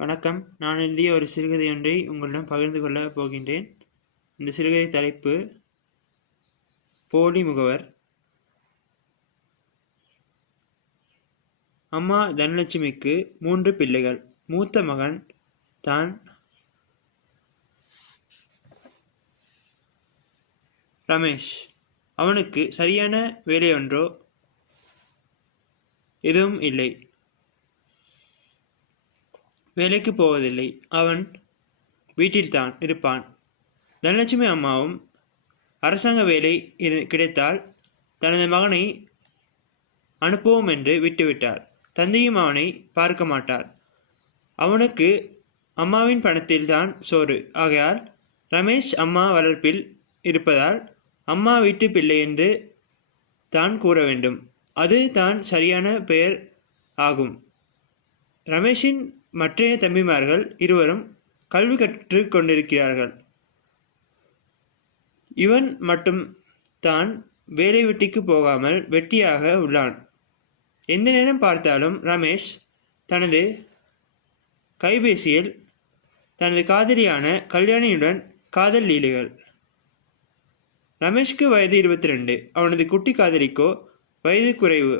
வணக்கம். நான் எழுதிய ஒரு சிறுகதை ஒன்றை உங்களிடம் பகிர்ந்து கொள்ளப் போகின்றேன். இந்த சிறுகதை தலைப்பு போலி முகவர். அம்மா தனலட்சுமிக்கு 3 பிள்ளைகள். மூத்த மகன் தான் ரமேஷ். அவனுக்கு சரியான வேலையொன்றோ எதுவும் இல்லை. வேலைக்கு போவதில்லை. அவன் வீட்டில்தான் இருப்பான். தனலட்சுமி அம்மாவும் அரசாங்க வேலை கிடைத்தால் தனது மகனை அனுப்புவோம் என்று விட்டுவிட்டார். தந்தையும் அவனை பார்க்க மாட்டார். அவனுக்கு அம்மாவின் பணத்தில்தான் சோறு. ஆகையால் ரமேஷ் அம்மா வளர்ப்பில் இருப்பதால் அம்மா வீட்டு பிள்ளை என்று தான் கூற வேண்டும். அது தான் சரியான பெயர் ஆகும். ரமேஷின் மற்றைய தம்பிமார்கள் இருவரும் கல்வி கற்று கொண்டிருக்கிறார்கள். இவன் மட்டும் தான் வேலை வெட்டிக்கு போகாமல் வெட்டியாக உள்ளான். எந்த நேரம் பார்த்தாலும் ரமேஷ் தனது கைபேசியில் தனது காதலியான கல்யாணியுடன் காதல் லீலைகள். ரமேஷ்க்கு வயது 22. அவனது குட்டி காதலிக்கோ வயது குறைவு.